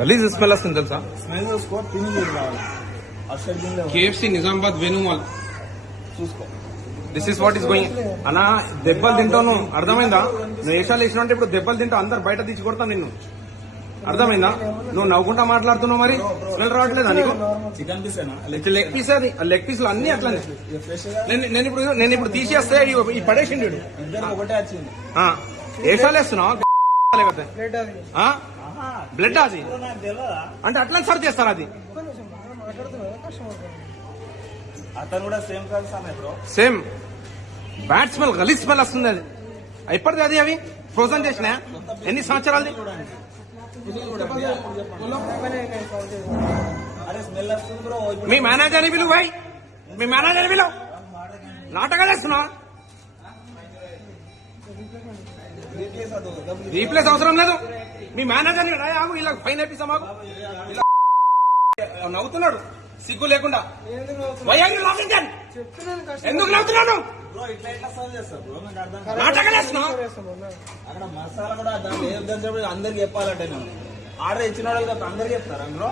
గలీజ్ స్మెల్ వస్తుంది తెలుసా? స్మెల్ చూసుకో తిని కేఎఫ్సి నిజామాబాద్ వేణుమాల్ చూసుకో. This is what is going అన్నా దెబ్బలు తింటాను. అర్థమైందా? నువ్వు వేషాలు వేసినా అంటే ఇప్పుడు దెబ్బలు తింటావు అందరు బయట తీసి కొడతాను నిన్ను. అర్థమైందా? నువ్వు నవ్వుకుంటా మాట్లాడుతున్నావు మరి? స్మెల్ రావట్లేదా నీకు? చికెన్ పీస్ ఏనా? లెగ్ పీస్ అది. లెగ్ పీసులు అన్ని అట్లనే. నేను ఇప్పుడు నేను ఇప్పుడు తీసేస్తే ఈ- పడేసిండు వేషాలు వేస్తున్నావు? బ్లడ్ అది. అంటే అట్లా సర్చ్ చేస్తారు అది. అతను కూడా same bro. Same. Bad smell గలీజ్ స్మెల్ వస్తుంది అది. ఎప్పటిది అది అవి. ఫ్రోజన్ చేసినా. ఎన్ని సంవత్సరాలది? మీ మేనేజర్ని పిలువు భాయ్ మీ మేనేజర్ని పిలువు. నాటకాలు వేస్తున్నా రీప్లేస్ అవసరం లేదు. మీ మేనేజర్ రాయాము ఇలా ఫైన్ వేపిస్తా మాకు. ఇలా నవ్వుతున్నాడు. సిగ్గు లేకుండా. ఎందుకు నవ్వుతున్నాను అక్కడ మసాలా కూడా దాంట్లో ఏం తెలిసినప్పుడు అందరికి చెప్పాలంటే ఆర్డర్ ఇచ్చిన వాళ్ళు అందరికి చెప్తారా బ్రో?